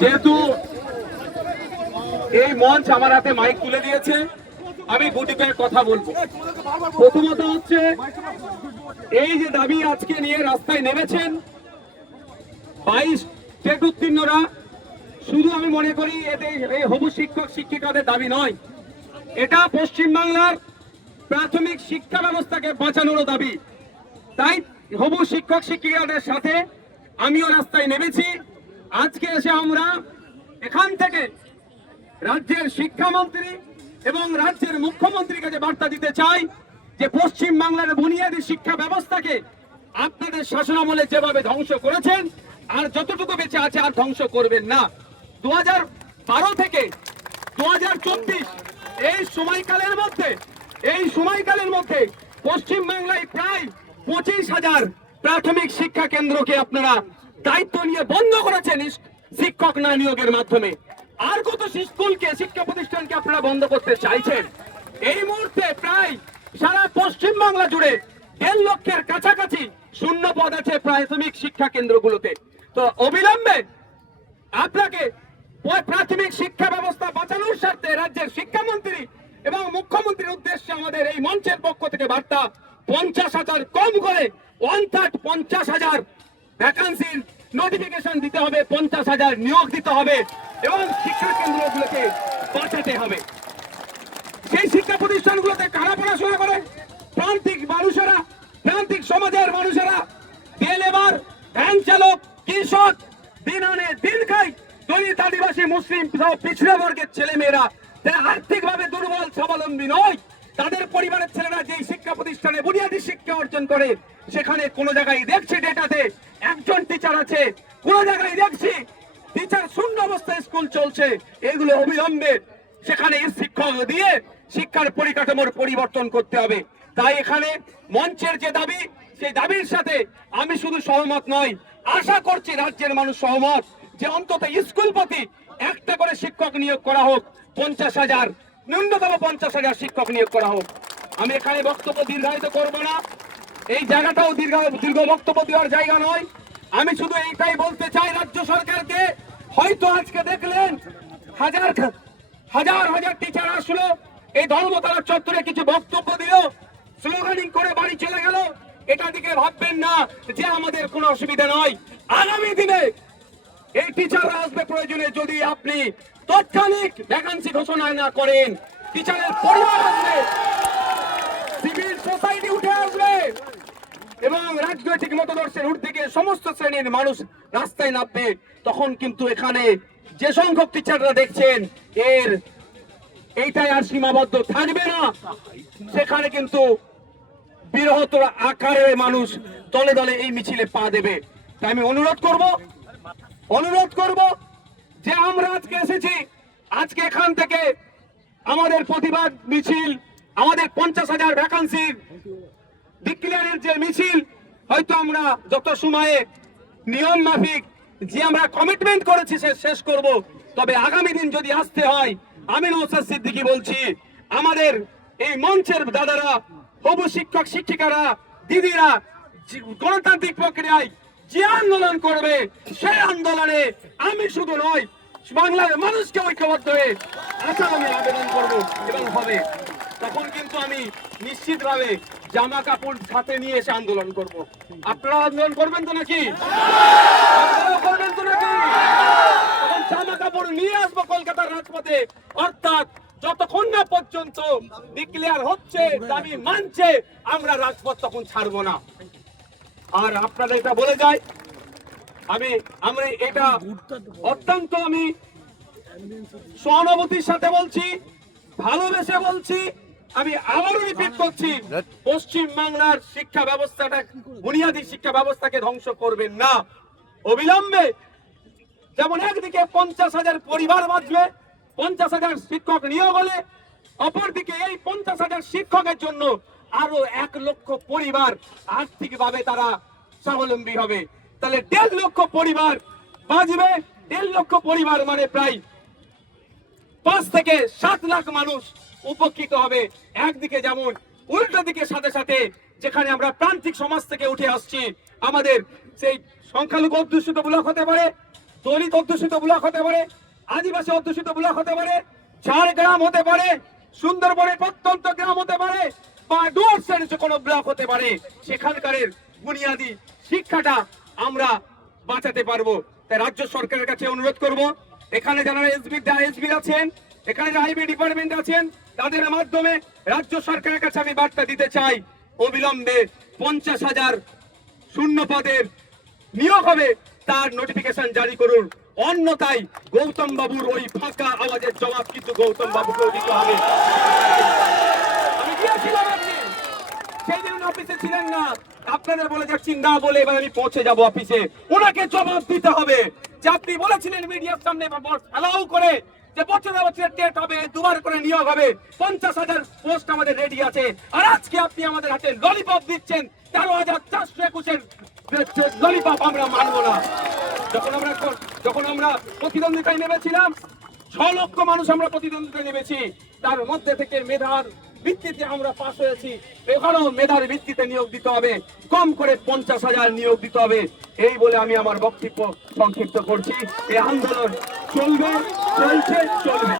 যেহেতু এই মঞ্চ আমার হাতে মাইক তুলে দিয়েছে, আমি গুটি কয়েক কথা বলবো। প্রথমত হচ্ছে এই যে দাবি আজকে নিয়ে রাস্তায় নেমেছেন 22 টেট উত্তীর্ণরা, শুধু আমি মনে করি এতে এই হবু শিক্ষক শিক্ষিকাদের দাবি নয়, এটা পশ্চিমবাংলার প্রাথমিক শিক্ষা ব্যবস্থাকে বাঁচানোর দাবি। তাই হবু শিক্ষক শিক্ষিকাদের সাথে আমিও রাস্তায় নেমেছি। আজকে এসে আমরা এখান থেকে রাজ্যের শিক্ষামন্ত্রী এবং রাজ্যের মুখ্যমন্ত্রীকে যে বার্তা দিতে চাই যে পশ্চিম বাংলার বুনিয়াদী শিক্ষা ব্যবস্থাকে আপনাদের শাসনামলে যেভাবে ধ্বংস করেছেন আর যতটুকু বেঁচে আছে আর ধ্বংস করবেন না। 2012 থেকে 2024 এই সময়কালের মধ্যে পশ্চিম বাংলায় প্রায় 25,000 প্রাথমিক শিক্ষা কেন্দ্রকে আপনারা দায়িত্ব নিয়ে বন্ধ করেছেন শিক্ষক না নিয়োগের মাধ্যমে। আর কত স্কুলকে শিক্ষা প্রতিষ্ঠানকে আপনারা বন্ধ করতে চাইছেন? এই মুহূর্তে প্রায় সারা পশ্চিম বাংলা জুড়ে 1.5 লক্ষের কাছাকাছি শূন্য পদ আছে প্রাথমিক শিক্ষা কেন্দ্রগুলোতে। তো অবিলম্বে আপনাকে প্রাথমিক শিক্ষা ব্যবস্থা বাঁচানোর স্বার্থে রাজ্যের শিক্ষামন্ত্রী এবং মুখ্যমন্ত্রীর উদ্দেশ্যে আমাদের এই মঞ্চের পক্ষ থেকে বার্তা, 50,000 কম করে 50,000 ভ্যাকান্সির নোটিফিকেশন দিতে হবে, 50,000 নিয়োগ দিতে হবে এবং শিক্ষা কেন্দ্রগুলোকে বাঁচাতে হবে। সেই শিক্ষা প্রতিষ্ঠানগুলোতে কারা পড়াশোনা করে? প্রান্তিক মানুষেরা, প্রান্তিক সমাজের মানুষেরা, লেবার, ভ্যান চালক, কৃষক, দিন আনে দিন খাই, দলিত, আদিবাসী, মুসলিম সহ পিছড়া বর্গের ছেলে মেয়েরা যারা আর্থিকভাবে দুর্বল স্বাবলম্বী নয়, তাদের পরিবারের ছেলেরা যেই শিক্ষা প্রতিষ্ঠানে বুনিয়াদী শিক্ষা অর্জন করে সেখানে কোন জায়গায় দেখছি ডেটাতে একজন টিচার আছে, কোন জায়গায় দেখছি টিচার শূন্য অবস্থায় স্কুল চলছে। এগুলো অবিলম্বে সেখানে শিক্ষক দিয়ে শিক্ষার পরিকাঠামোর পরিবর্তন করতে হবে। তাই এখানে মঞ্চের যে দাবি, সেই দাবির সাথে আমি শুধু সহমত নয়, আশা করছি রাজ্যের মানুষ সহমত যে অন্তত স্কুল প্রতি একটা করে শিক্ষক নিয়োগ করা হোক, 50,000 ন্যূনতম 50,000 শিক্ষক নিয়োগ করা হোক। আমি এখানে বক্তব্য দীর্ঘায়িত করবো না, এই জায়গাটাও দীর্ঘ বক্তব্য দেওয়ার জায়গা নয়। আমি শুধু এইটাই বলতে চাই রাজ্য সরকারকে, হয়তো আজকে দেখলেন হাজার হাজার টিচার আসলো, এই ধর্মতলা চত্বরে কিছু বক্তব্য দিল, স্লোগানিং করে বাড়ি চলে গেল। এটা দিকে ভাববেন না যে আমাদের কোনো অসুবিধা নয়। আগামী দিনে এই টিচাররা আসবে প্রয়োজনে, যদি আপনি তাৎক্ষণিক ভ্যাকান্সি ঘোষণা না করেন, টিচারের পরিবার আসবে, সিভিল সোসাইটি উঠে আসবে এবং রাজনৈতিক মতাদর্শের ঊর্ধ্বে গিয়ে সমস্ত শ্রেণীর মানুষ রাস্তায় নামবে। তখন কিন্তু এখানে যে সংখ্যক টিচাররা দেখছেন এইটাই আর সীমাবদ্ধ থাকবে না, সেখানে কিন্তু বৃহত্তর আকারে মানুষ দলে দলে এই মিছিলে পা দেবে। তাই আমি অনুরোধ করব যে আমরা আজকে এসেছি, আজকে এখান থেকে আমাদের প্রতিবাদ মিছিল, আমাদের 50,000 ভ্যাকান্সির ডিক্লেয়ারের যে মিছিল, হয়তো আমরা যত সময়ে নিয়ম মাফিক যে আমরা কমিটমেন্ট করেছি সে শেষ করব। তবে আগামী দিন যদি আসতে হয়, আমি নওশাদ সিদ্দিকী বলছি, আমাদের এই মঞ্চের দাদারা, হবু শিক্ষক শিক্ষিকারা, দিদিরা গণতান্ত্রিক প্রক্রিয়ায় যে আন্দোলন করবে, সেই আন্দোলনে আমি শুধু নয়, বাংলার মানুষকে ঐক্যবদ্ধ হয়ে আমি আবেদন করব এবং হবে। তখন কিন্তু আমি নিশ্চিতভাবে জামা কাপড় সাথে নিয়ে এসে আন্দোলন করব। আপনারা আন্দোলন করবেন তো নাকি? করবেন তো নাকি? তখন জামা কাপড় নিয়ে আসবো কলকাতার রাজপথে, অর্থাৎ যতক্ষণ না পর্যন্ত ডিক্লেয়ার হচ্ছে, দাবি মানছে, আমরা রাজপথ তখন ছাড়বো না। আর আপনারা এটা বলে যায়, আমরা এটা অত্যন্ত আমি সহানুভূতির সাথে বলছি, ভালোবেসে বলছি। আমি আবারও রিপিট করছি, পশ্চিম বাংলার শিক্ষা ব্যবস্থাটা, বুনিয়াদী শিক্ষা ব্যবস্থাকে ধ্বংস করবেন না। অবিলম্বে যেমন একদিকে 50,000 পরিবার বাঁচবে, 50,000 শিক্ষক নিয়োগ হলে, অপরদিকে এই 50,000 শিক্ষকের জন্য আরো 1 লক্ষ পরিবার আর্থিকভাবে তারা স্বাবলম্বী হবে। তাহলে 1.5 লক্ষ পরিবার বাঁচবে। 1.5 লক্ষ পরিবার মানে প্রায় 5 থেকে 7 লাখ মানুষ উপকৃত হবে। একদিকে যেমন, উল্টো দিকে সাথে সাথে যেখানে আমরা প্রান্তিক সমাজ থেকে উঠে আসছি, আমাদের সেই সংখ্যালঘু অধ্যুষিত ব্লক হতে পারে, দলিত অধ্যুষিত ব্লক হতে পারে, আদিবাসী অধ্যুষিত ব্লক হতে পারে, ঝাড়গ্রাম হতে পারে, সুন্দরবনের প্রত্যন্ত গ্রাম হতে পারে, বা ডুয়ার্সের যে কোনো ব্লক হতে পারে, সেখানকার বুনিয়াদী শিক্ষাটা আমরা বাঁচাতে পারবো। তাই রাজ্য সরকারের কাছে অনুরোধ করব, এখানে যারা এসবি আছেন, এখানে আইবি ডিপার্টমেন্ট আছেন, তাদের মাধ্যমে রাজ্য সরকারের কাছে আমি বার্তা দিতে চাই, অবিলম্বে 50,000 শূন্য পদের নিয়োগ হবে তার নোটিফিকেশন জারি করুন। অন্যথায় গৌতম বাবুর ওই ফাঁকা আওয়াজের জবাব কিন্তু গৌতম বাবুকেও দিতে হবে। আমি গিয়েছিলাম, আপনি সেই দিন অফিসে ছিলেন না, আপনাদের বলে যাচ্ছি না বলে এবার আমি পৌঁছে যাব অফিসে। ওনাকে জবাব দিতে হবে যে আপনি বলেছিলেন মিডিয়ার সামনে অ্যালাউ করে যে বছরে বছরে টেট হবে, দুবার করে নিয়োগ হবে, 50,000 পোস্ট আমাদের রেডি আছে, আর আজকে আপনি আমাদের হাতে ললিপপ দিচ্ছেন 13,421-এর ললিপপ আমরা মানবো না। যখন আমরা প্রতিদ্বন্দ্বিতায় নেমেছিলাম, 6 লক্ষ মানুষ আমরা প্রতিদ্বন্দ্বিতায় নেমেছি, তার মধ্যে থেকে মেধার ভিত্তিতে আমরা পাস হয়েছি। এখানেও মেধার ভিত্তিতে নিয়োগ দিতে হবে, কম করে 50,000 নিয়োগ দিতে হবে। এই বলে আমি আমার বক্তব্য সংক্ষিপ্ত করছি। এই আন্দোলন চলবে, চলছে, চলবে।